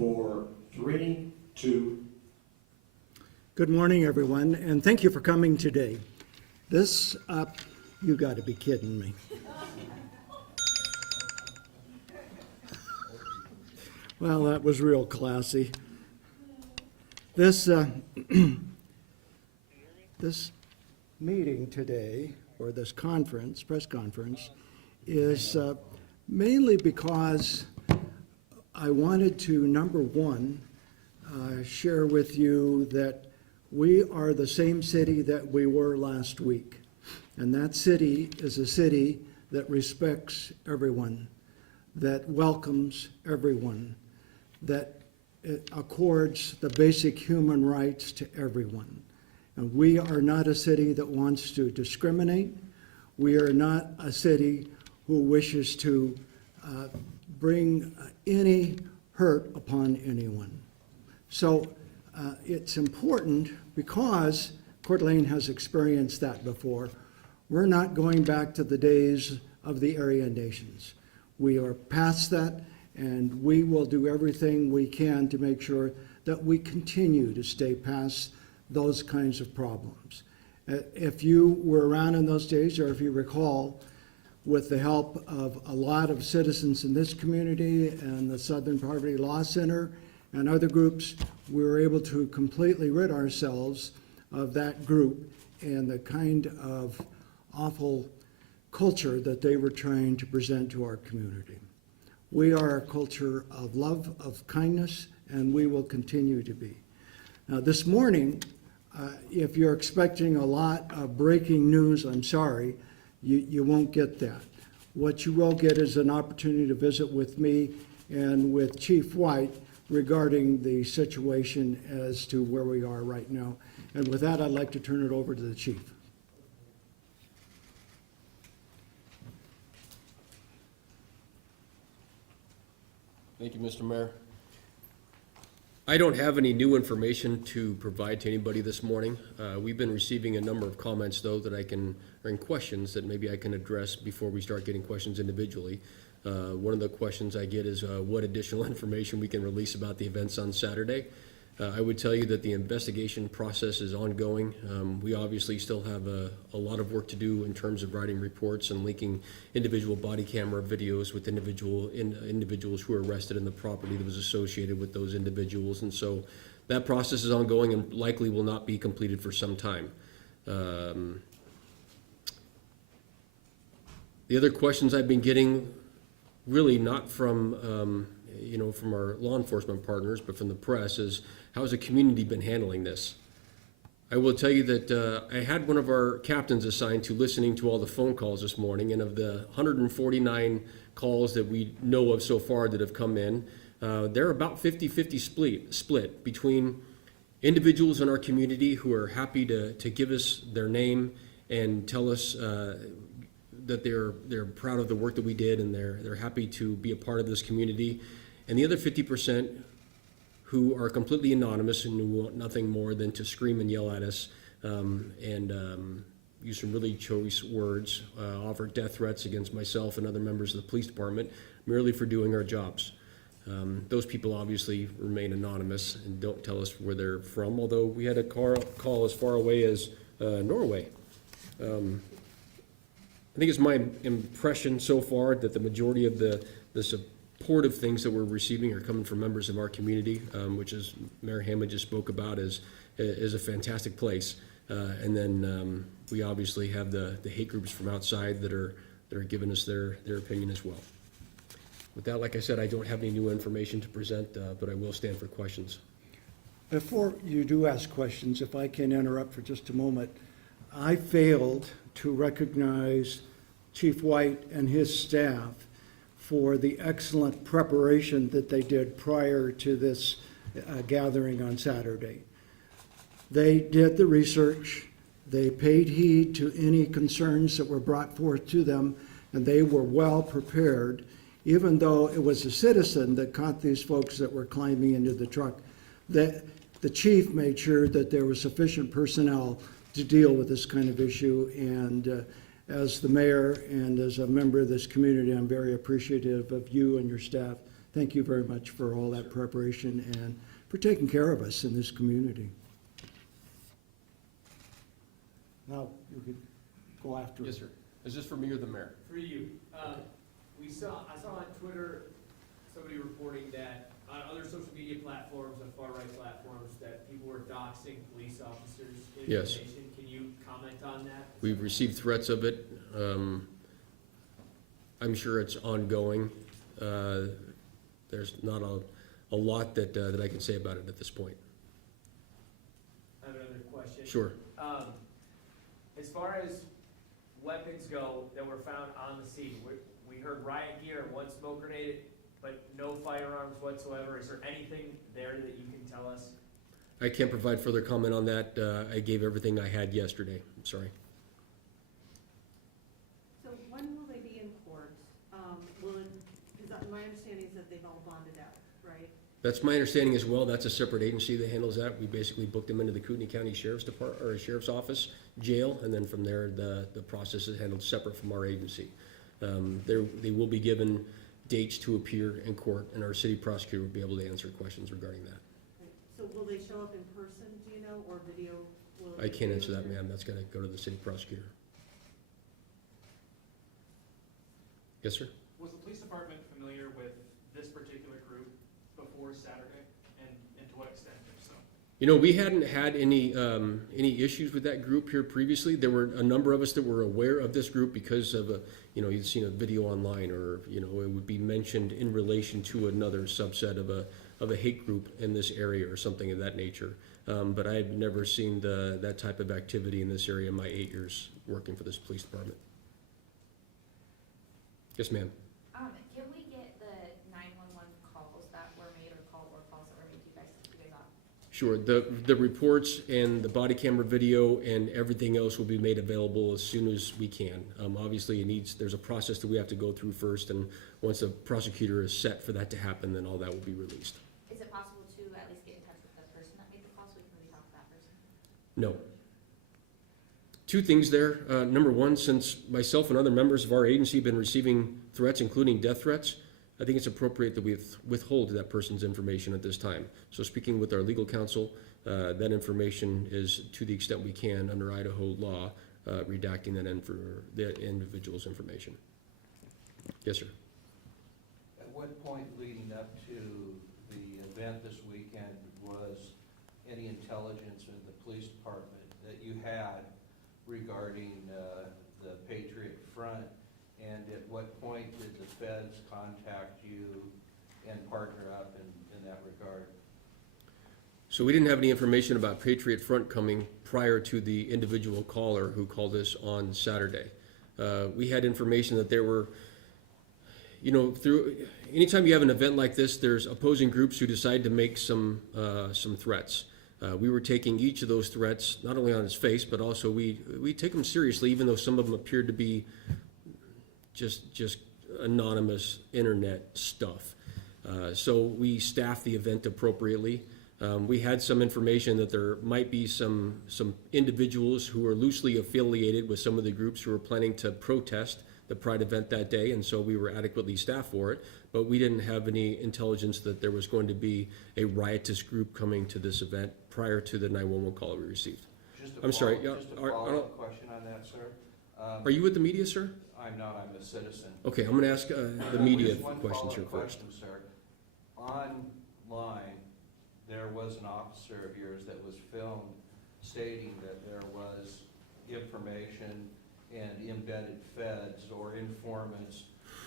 for 3, 2. Good morning, everyone, and thank you for coming today. You got to be kidding me. Well, that was real classy. This meeting today, or this press conference, is mainly because I wanted to, number one, share with you that we are the same city that we were last week. And that city is a city that respects everyone, that welcomes everyone, that accords the basic human rights to everyone. And we are not a city that wants to discriminate. We are not a city who wishes to bring any hurt upon anyone. So it's important because Coeur d'Alene has experienced that before. We're not going back to the days of the Aryan nations. We are past that, and we will do everything we can to make sure that we continue to stay past those kinds of problems. If you were around in those days, or if you recall, with the help of a lot of citizens in this community and the Southern Poverty Law Center and other groups, we were able to completely rid ourselves of that group and the kind of awful culture that they were trying to present to our community. We are a culture of love, of kindness, and we will continue to be. Now, this morning, if you're expecting a lot of breaking news, I'm sorry, you won't get that. What you will get is an opportunity to visit with me and with Chief White regarding the situation as to where we are right now. And with that, I'd like to turn it over to the Chief. Thank you, Mr. Mayor. I don't have any new information to provide to anybody this morning. We've been receiving a number of comments, though, and questions that maybe I can address before we start getting questions individually. One of the questions I get is what additional information we can release about the events on Saturday. I would tell you that the investigation process is ongoing. We obviously still have a lot of work to do in terms of writing reports and linking individual body camera videos with individuals who were arrested in the property that was associated with those individuals. And so that process is ongoing and likely will not be completed for some time. The other questions I've been getting, really not from from our law enforcement partners, but from the press, is how has the community been handling this? I will tell you that I had one of our captains assigned to listening to all the phone calls this morning, and of the 149 calls that we know of so far that have come in, they're about 50-50 split between individuals in our community who are happy to give us their name and tell us that they're proud of the work that we did and they're happy to be a part of this community, and the other 50% who are completely anonymous and who want nothing more than to scream and yell at us and use some really choice words, offer death threats against myself and other members of the police department merely for doing our jobs. Those people obviously remain anonymous and don't tell us where they're from, although we had a call as far away as Norway. I think it's my impression so far that the majority of the supportive things that we're receiving are coming from members of our community, which, as Mayor Hammond just spoke about, is a fantastic place. And then we obviously have the hate groups from outside that are giving us their opinion as well. With that, like I said, I don't have any new information to present, but I will stand for questions. Before you do ask questions, if I can interrupt for just a moment, I failed to recognize Chief White and his staff for the excellent preparation that they did prior to this gathering on Saturday. They did the research, they paid heed to any concerns that were brought forth to them, and they were well prepared, even though it was a citizen that caught these folks that were climbing into the truck. The chief made sure that there was sufficient personnel to deal with this kind of issue, and as the mayor and as a member of this community, I'm very appreciative of you and your staff thank you very much for all that preparation and for taking care of us in this community. Now, you could go after. Yes, sir. Is this for me or the mayor? For you. Okay. I saw on Twitter, somebody reporting that on other social media platforms, on far-right platforms, that people were doxing police officers' Yes. information. Can you comment on that? We've received threats of it. I'm sure it's ongoing. There's not a lot that I can say about it at this point. I have another question. Sure. As far as weapons go that were found on the scene, we heard riot gear, one smoke grenade, but no firearms whatsoever. Is there anything there that you can tell us? I can't provide further comment on that. I gave everything I had yesterday. I'm sorry. So when will they be in court? Because my understanding is that they've all bonded out, right? That's my understanding as well. That's a separate agency that handles that. We basically booked them into the Kootenai County Sheriff's Department, or Sheriff's Office, jail, and then from there, the process is handled separate from our agency. They will be given dates to appear in court, and our city prosecutor will be able to answer questions regarding that. Right. So will they show up in person, do you know, or video? Will it I be can't answer that, video? ma'am. That's gonna go to the city prosecutor. Yes, sir? Was the police department familiar with this particular group before Saturday, and to what extent, if so? You know, we hadn't had any issues with that group here previously. There were a number of us that were aware of this group because of you'd seen a video online, or, it would be mentioned in relation to another subset of a hate group in this area or something of that nature. But I had never seen that type of activity in this area in my 8 years working for this police department. Yes, ma'am. Can we get the 911 calls that were made, or calls that were made to you guys on? Sure. The reports and the body camera video and everything else will be made available as soon as we can. Obviously, there's a process that we have to go through first, and once the prosecutor is set for that to happen, then all that will be released. Is it possible to at least get in touch with the person that made the call so we can really talk to that person? No. Two things there. Number one, since myself and other members of our agency have been receiving threats, including death threats, I think it's appropriate that we withhold that person's information at this time. So speaking with our legal counsel, that information is, to the extent we can, under Idaho law, redacting that individual's information. Yes, sir. At what point leading up to the event this weekend was any intelligence in the police department that you had regarding the Patriot Front? And at what point did the feds contact you and partner up in that regard? So we didn't have any information about Patriot Front coming prior to the individual caller who called us on Saturday. We had information that there were, anytime you have an event like this, there's opposing groups who decide to make some threats. We were taking each of those threats, not only on its face, but also we take them seriously, even though some of them appeared to be just anonymous internet stuff. So we staffed the event appropriately. We had some information that there might be some individuals who are loosely affiliated with some of the groups who are planning to protest the Pride event that day, and so we were adequately staffed for it. But we didn't have any intelligence that there was going to be a riotous group coming to this event prior to the 911 call we received. Just a follow-up question on that, sir. Are you with the media, sir? I'm not, I'm a citizen. Okay, I'm going to ask the media Just one questions here follow-up first. question, sir. Online, there was an officer of yours that was filmed stating that there was information and embedded feds or informants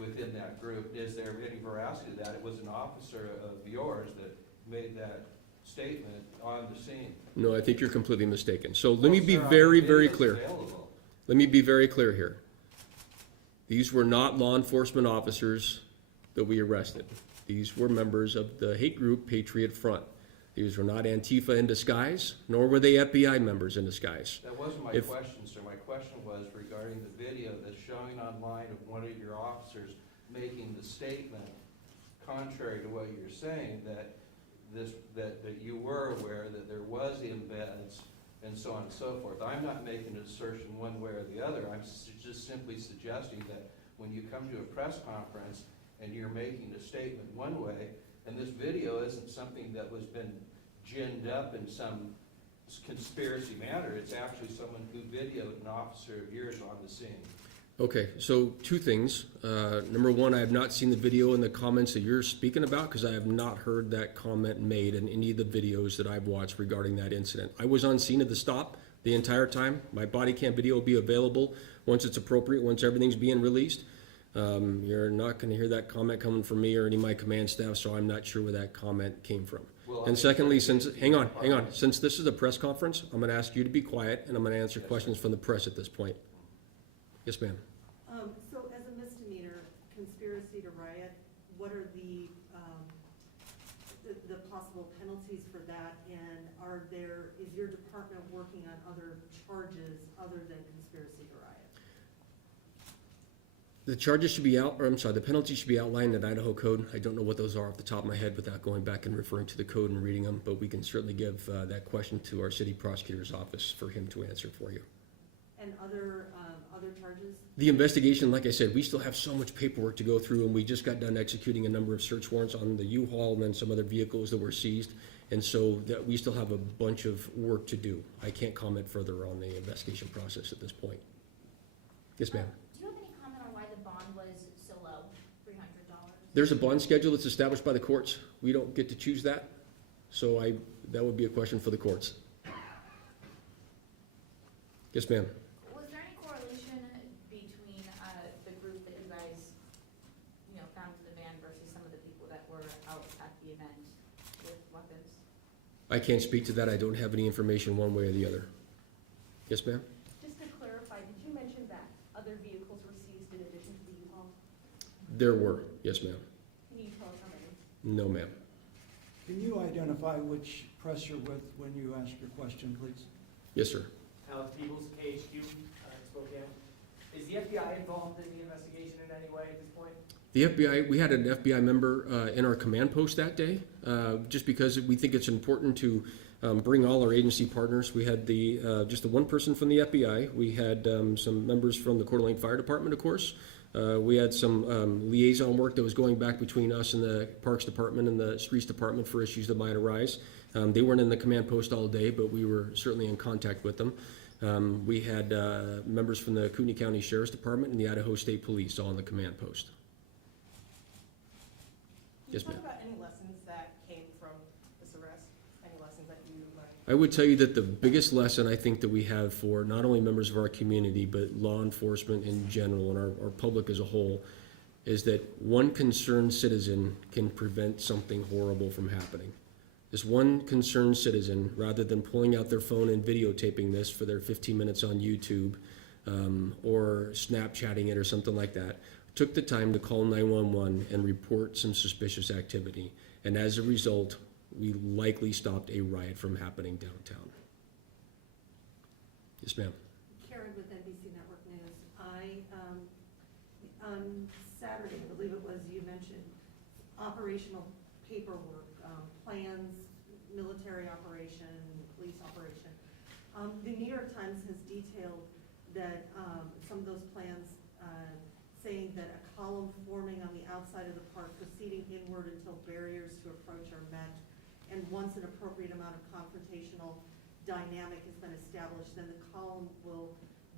within that group. Is there any veracity to that? It was an officer of yours that made that statement on the scene. No, I think you're completely mistaken. So let me be Well, sir, very, it very is clear. available. Let me be very clear here. These were not law enforcement officers that we arrested. These were members of the hate group Patriot Front. These were not Antifa in disguise, nor were they FBI members in disguise. That wasn't my If- question, sir. My question was regarding the video that's showing online of one of your officers making the statement, contrary to what you're saying, that you were aware that there was embeds and so on and so forth. I'm not making an assertion one way or the other. I'm just simply suggesting that when you come to a press conference and you're making a statement one way, and this video isn't something that was been ginned up in some conspiracy manner. It's actually someone who videoed an officer of yours on the scene. Okay, so two things. Number one, I have not seen the video and the comments that you're speaking about because I have not heard that comment made in any of the videos that I've watched regarding that incident. I was on scene at the stop the entire time. My body cam video will be available once it's appropriate, once everything's being released. You're not going to hear that comment coming from me or any of my command staff, so I'm not sure where that comment came from. Well, And secondly, hang on, since this is a press conference, I'm going to ask you to be quiet and I'm going to answer questions from the press at this point. Yes, ma'am. So as a misdemeanor, conspiracy to riot, what are the possible penalties for that? And is your department working on other charges other than conspiracy to riot? The charges should be the penalties should be outlined in Idaho code. I don't know what those are off the top of my head without going back and referring to the code and reading them, but we can certainly give that question to our city prosecutor's office for him to answer for you. And other charges? The investigation, like I said, we still have so much paperwork to go through, and we just got done executing a number of search warrants on the Uhaul and then some other vehicles that were seized, and so that we still have a bunch of work to do. I can't comment further on the investigation process at this point. Yes, ma'am. Do you have any comment on why the bond was so low, $300? There's a bond schedule that's established by the courts. We don't get to choose that, so that would be a question for the courts. Yes, ma'am. Was there any correlation between the group that you guys, found in the van versus some of the people that were out at the event with weapons? I can't speak to that. I don't have any information one way or the other. Yes, ma'am? Just to clarify, did you mention that other vehicles were seized in addition to the U-Haul? There were. Yes, ma'am. Can you tell us how many? No, ma'am. Can you identify which press you're with when you ask your question, please? Yes, sir. Alex Peebles, KHQ, Spokane. Is the FBI involved in the investigation in any way at this point? The FBI, we had an FBI member in our command post that day, just because we think it's important to bring all our agency partners. We had just the one person from the FBI. We had some members from the Coeur d'Alene Fire Department, of course. We had some liaison work that was going back between us and the Parks Department and the Streets Department for issues that might arise. They weren't in the command post all day, but we were certainly in contact with them. We had members from the Kootenai County Sheriff's Department and the Idaho State Police all in the command post. Yes, ma'am. Can you talk about any lessons that came from this arrest? Any lessons that you learned? I would tell you that the biggest lesson I think that we have for not only members of our community, but law enforcement in general and our public as a whole, is that one concerned citizen can prevent something horrible from happening. This one concerned citizen, rather than pulling out their phone and videotaping this for their 15 minutes on YouTube or Snapchatting it or something like that, took the time to call 911 and report some suspicious activity. And as a result, we likely stopped a riot from happening downtown. Yes, ma'am. Karen with NBC Network News. On Saturday, I believe it was, you mentioned operational paperwork, plans, military operation, police operation. The New York Times has detailed that some of those plans saying that a column forming on the outside of the park proceeding inward until barriers to approach are met, and once an appropriate amount of confrontational dynamic has been established, then the column will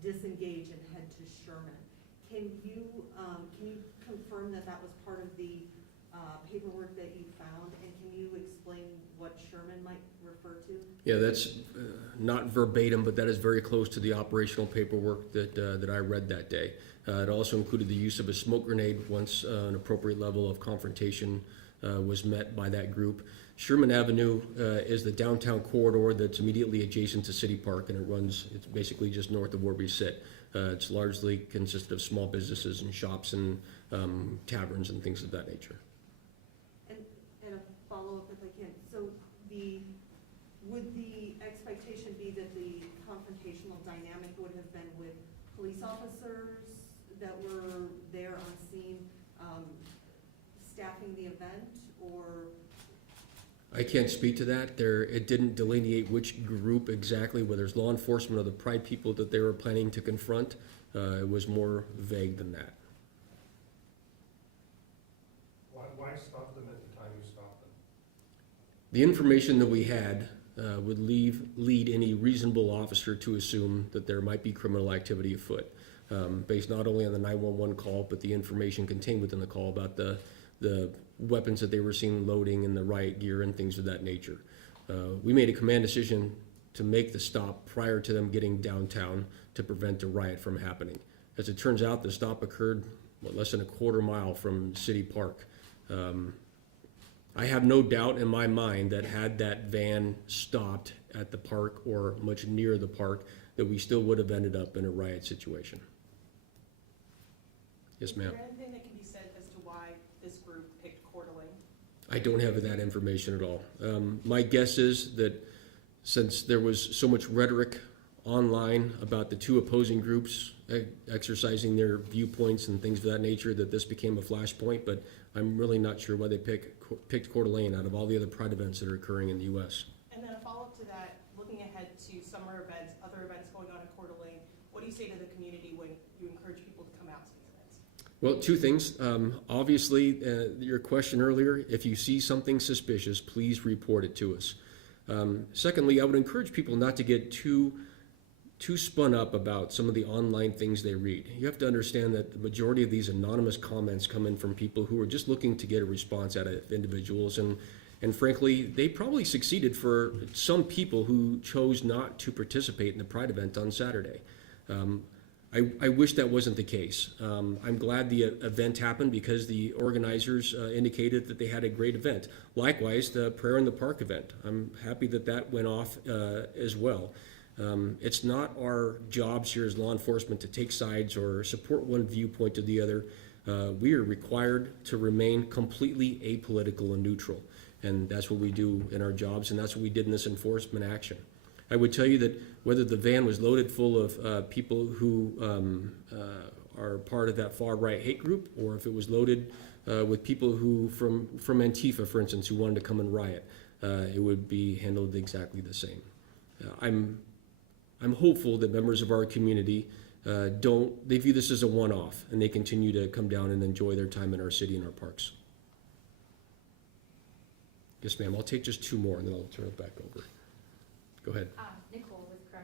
disengage and head to Sherman. Can you confirm that that was part of the paperwork that you found, and can you explain what Sherman might refer to? Yeah, that's not verbatim, but that is very close to the operational paperwork that I read that day. It also included the use of a smoke grenade once an appropriate level of confrontation was met by that group. Sherman Avenue is the downtown corridor that's immediately adjacent to City Park, and it's basically just north of where we sit. It's largely consisted of small businesses and shops and taverns and things of that nature. And a follow-up if I can. So would the expectation be that the confrontational dynamic would have been with police officers that were there on scene staffing the event, or? I can't speak to that. It didn't delineate which group exactly, whether it's law enforcement or the Pride people that they were planning to confront. It was more vague than that. why stop them at the time you stopped them? The information that we had would lead any reasonable officer to assume that there might be criminal activity afoot, based not only on the 911 call, but the information contained within the call about the weapons that they were seen loading and the riot gear and things of that nature. We made a command decision to make the stop prior to them getting downtown to prevent a riot from happening. As it turns out, the stop occurred less than a quarter mile from City Park. I have no doubt in my mind that had that van stopped at the park or much near the park, that we still would have ended up in a riot situation. Yes, ma'am. Is there anything that can be said as to why this group picked Coeur d'Alene? I don't have that information at all. My guess is that since there was so much rhetoric online about the two opposing groups exercising their viewpoints and things of that nature, that this became a flashpoint, but I'm really not sure why they picked Coeur d'Alene out of all the other pride events that are occurring in the U.S. And then a follow-up to that, looking ahead to summer events, other events going on in Coeur d'Alene, what do you say to the community when you encourage people to come out to these events? Well, two things. Obviously, your question earlier, if you see something suspicious, please report it to us. Secondly, I would encourage people not to get too spun up about some of the online things they read. You have to understand that the majority of these anonymous comments come in from people who are just looking to get a response out of individuals, and frankly, they probably succeeded for some people who chose not to participate in the Pride event on Saturday. I wish that wasn't the case. I'm glad the event happened because the organizers indicated that they had a great event. Likewise, the Prayer in the Park event. I'm happy that that went off as well. It's not our jobs here as law enforcement to take sides or support one viewpoint or the other. We are required to remain completely apolitical and neutral, and that's what we do in our jobs, and that's what we did in this enforcement action. I would tell you that whether the van was loaded full of people who are part of that far-right hate group, or if it was loaded with people who from Antifa, for instance, who wanted to come and riot, it would be handled exactly the same. I'm hopeful that members of our community they view this as a one-off, and they continue to come down and enjoy their time in our city and our parks. Yes, ma'am. I'll take just two more, and then I'll turn it back over. Go ahead. Nicole with Coeur,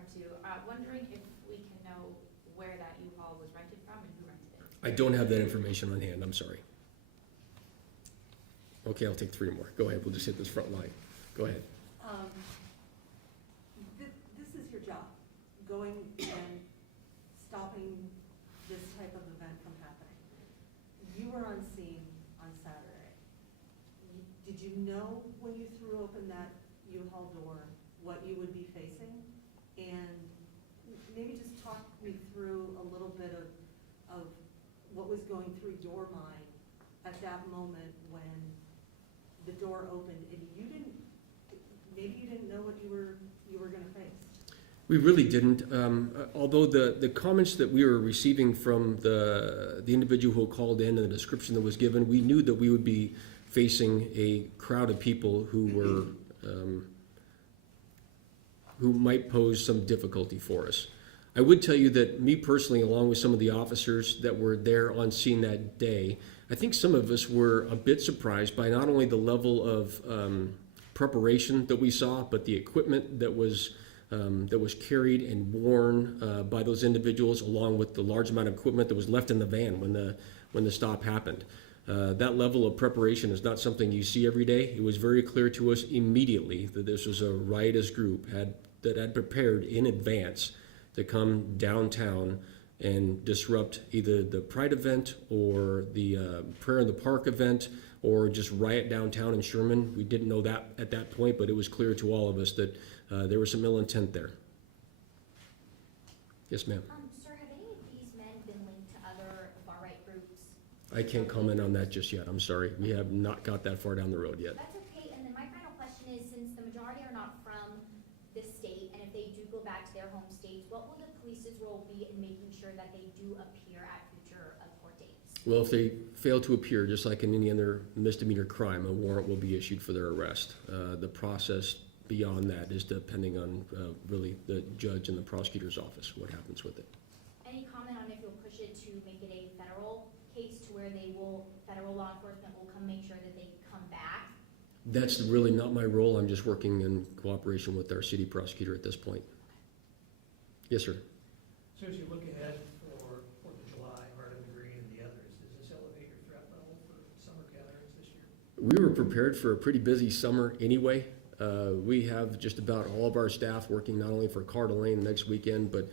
wondering if we can know where that Uhaul was rented from and who rented it? I don't have that information on hand. I'm sorry. Okay, I'll take three more. Go ahead. We'll just hit this front line. Go ahead. This is your job, going and stopping this type of event from happening. You were on scene on Saturday. Did you know when you threw open that U-Haul door what you would be facing? And maybe just talk me through a little bit of what was going through your mind at that moment when the door opened and maybe you didn't know what you were gonna face. We really didn't. Although the comments that we were receiving from the individual who called in and the description that was given, we knew that we would be facing a crowd of people who were who might pose some difficulty for us. I would tell you that me personally, along with some of the officers that were there on scene that day, I think some of us were a bit surprised by not only the level of preparation that we saw, but the equipment that was carried and worn by those individuals, along with the large amount of equipment that was left in the van when the stop happened. That level of preparation is not something you see every day. It was very clear to us immediately that this was a riotous group that had prepared in advance to come downtown and disrupt either the Pride event or the Prayer in the Park event, or just riot downtown in Sherman. We didn't know that at that point, but it was clear to all of us that there was some ill intent there. Yes, ma'am. Sir, have any of these men been linked to other far-right groups? I can't comment on that just yet. I'm sorry. We have not got that far down the road yet. That's okay, and then my final question is, since the majority are not from this state, and if they do go back to their home states, what will the police's role be in making sure that they do appear at future court dates? Well, if they fail to appear, just like in any other misdemeanor crime, a warrant will be issued for their arrest. The process beyond that is depending on really the judge and the prosecutor's office, what happens with it. Any comment on if you'll push it to make it a federal case to where federal law enforcement will come make sure that they come back? That's really not my role. I'm just working in cooperation with our city prosecutor at this point. Yes, sir. So as you look ahead for Fourth of July, Heart of the Green, and the others, does this elevate your threat level for summer gatherings this year? We were prepared for a pretty busy summer anyway. We have just about all of our staff working not only for Coeur dAlene next weekend, but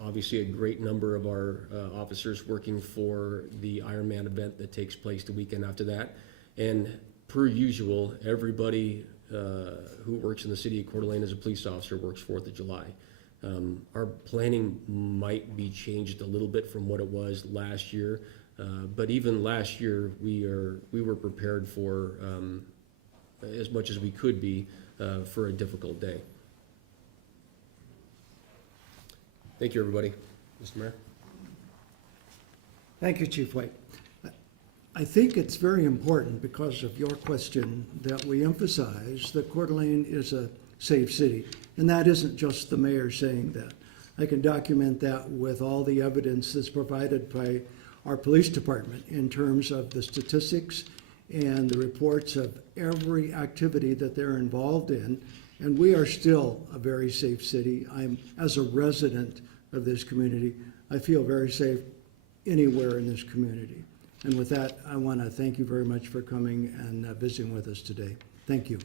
obviously a great number of our officers working for the Ironman event that takes place the weekend after that. And per usual, everybody who works in the city of Coeur dAlene as a police officer works 4th of July. Our planning might be changed a little bit from what it was last year, but even last year we were prepared for as much as we could be for a difficult day. Thank you, everybody. Mr. Mayor. Thank you, Chief White. I think it's very important, because of your question, that we emphasize that Coeur d'Alene is a safe city. And that isn't just the mayor saying that. I can document that with all the evidence that's provided by our police department in terms of the statistics and the reports of every activity that they're involved in. And we are still a very safe city. As a resident of this community, I feel very safe anywhere in this community. And with that, I want to thank you very much for coming and visiting with us today. Thank you.